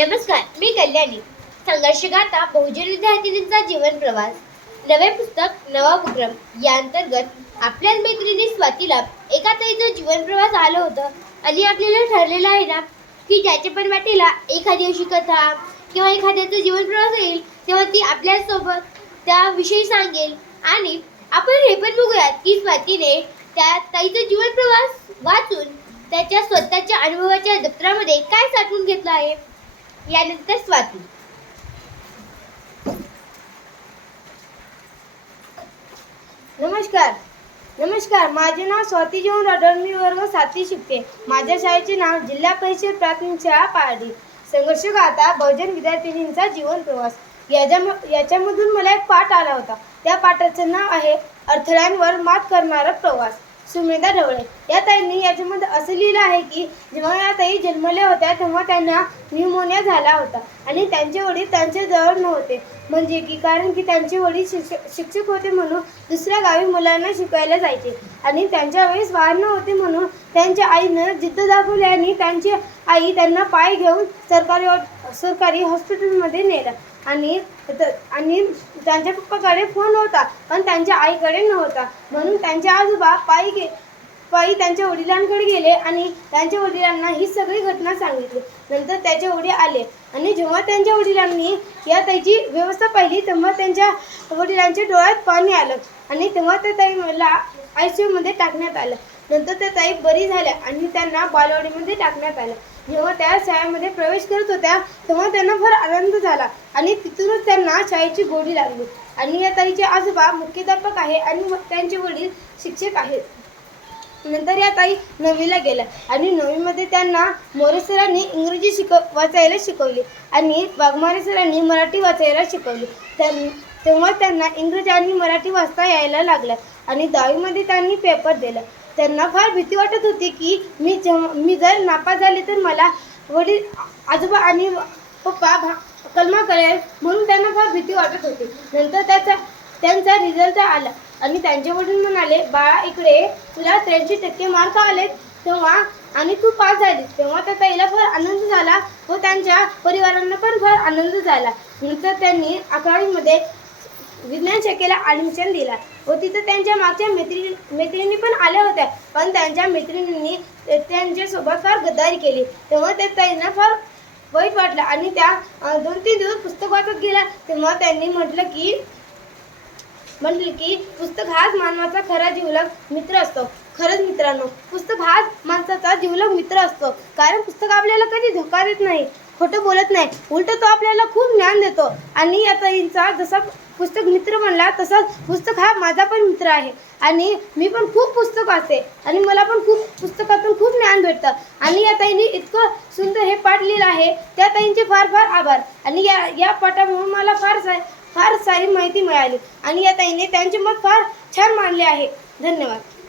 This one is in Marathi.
नमस्कार मी कल्याणी. संघर्षगाथा बहुजन विद्यार्थिनींचा जीवन प्रवास. नवे पुस्तक नवा उपक्रम या अंतर्गत आपल्याच मैत्रिणी स्वातीला एका ताईचं जीवन प्रवास आलं होतं. आणि आपल्याला ठरलेलं आहे ना की ज्याच्या पण वाटेला एखादी अशी कथा किंवा एखाद्याचा जीवन प्रवास येईल तेव्हा ती आपल्यासोबत त्याविषयी सांगेल. आणि आपण हे पण बघूयात की स्वातीने त्या ताईचं जीवन प्रवास वाचून त्याच्या स्वतःच्या अनुभवाच्या दप्तरामध्ये काय साठवून घेतलं आहे. यानंतर स्वाती. नमस्कार. नमस्कार. माझे नाव स्वाती जेवण राठोड मी वर्ग सातवी शिकते. माझ्या शाळेचे नाव जिल्हा परिषद प्राथमिक शाळा पारडी संघर्ष गाथा बहुजन विद्यार्थिनींचा जीवन प्रवास. याच्या याच्यामधून मला एक पाठ आला होता. त्या पाठाचं नाव आहे अडथळ्यांवर मात करणारा प्रवास. सुमेधा ढवळे. या ताईंनी याच्यामध्ये असं लिहिलं आहे की जेव्हा या ताई जन्मल्या होत्या तेव्हा त्यांना न्यूमोनिया झाला होता. आणि त्यांचे वडील त्यांच्या जवळ नव्हते. म्हणजे की कारण की त्यांचे वडील शिक्षक शिक्षक होते म्हणून दुसऱ्या गावी मुलांना शिकायला जायचे. आणि त्यांच्या वेळेस वाहन होते म्हणून त्यांच्या आईनं जिद्द दाखवली आणि त्यांची आई त्यांना पाय घेऊन सरकारी सरकारी हॉस्पिटलमध्ये नेलं. आणि आणि त्यांच्या पप्पाकडे फोन होता पण त्यांच्या आईकडे नव्हता. म्हणून त्यांचे आजोबा पायी गे पायी त्यांच्या वडिलांकडे गेले आणि त्यांच्या वडिलांना ही सगळी घटना सांगितली. नंतर त्याचे वडील आले आणि जेव्हा त्यांच्या वडिलांनी या त्याची व्यवस्था पाहिली तेव्हा त्यांच्या वडिलांच्या डोळ्यात पाणी आलं आणि तेव्हा त्या ताईला आय सी यूमध्ये टाकण्यात आलं. नंतर त्या ताई बरी झाल्या आणि त्यांना बालवाडीमध्ये टाकण्यात आलं. जेव्हा त्या शाळेमध्ये प्रवेश करत होत्या तेव्हा त्यांना फार आनंद झाला आणि तिथूनच त्यांना शाळेची गोडी लागली. आणि या ताईचे आजोबा मुख्याध्यापक आहे आणि त्यांचे वडील शिक्षक आहेत. नंतर या ताई नववीला गेल्या आणि नववीमध्ये त्यांना मोरे सरांनी इंग्रजी शिकव वाचायला शिकवली आणि वाघमारे सरांनी मराठी वाचायला शिकवली. त्यां तेव्हा त्यांना इंग्रजी आणि मराठी वाचता यायला लागलं आणि दहावीमध्ये त्यांनी पेपर दिला. त्यांना फार भीती वाटत होती की मी जेव्हा मी जर नापास झाले तर मला वडील आजोबा आणि पप्पा भा कलमा करेल म्हणून त्यांना फार भीती वाटत होती. नंतर त्याचा त्यांचा रिझल्ट आला आणि त्यांचे वडील म्हणाले बाळा इकडे तुला त्र्याऐंशी टक्के मार्क आले तेव्हा आणि तू पास झाली. तेव्हा त्या ताईला फार आनंद झाला व त्यांच्या परिवारांना पण फार आनंद झाला. नंतर त्यांनी अकरावीमध्ये विज्ञान शाखेला ॲडमिशन दिला. व तिथं त्यांच्या मागच्या मैत्रिणी मैत्रिणी पण आल्या होत्या. पण त्यांच्या मैत्रिणींनी त्यांच्यासोबत फार गद्दारी केली. तेव्हा ते त्यांना फार वाईट वाटलं. आणि त्या दोन तीन दिवस पुस्तक वाचत गेला तेव्हा त्यांनी म्हटलं की म्हटलं की पुस्तक हाच मानवाचा खरा जीवलग मित्र असतो. खरंच मित्रांनो पुस्तक हाच माणसाचा जीवलग मित्र असतो. कारण पुस्तक आपल्याला कधी धोका देत नाही. खोटं बोलत नाही. उलट तो आपल्याला खूप ज्ञान देतो. आणि या ताईंचा जसा पुस्तक मित्र म्हणला तसाच पुस्तक हा माझा पण मित्र आहे. आणि मी पण खूप पुस्तक वाचते. आणि मला पण खूप पुस्तकातून खूप ज्ञान भेटतं. आणि या ताईंनी इतकं सुंदर हे पाठ लिहिलं आहे. त्या ताईंचे फार फार आभार. आणि या या पाठामुळे मला फार सा फार सारी माहिती मिळाली. आणि या ताईने त्यांचे मत फार छान मानले आहे. धन्यवाद.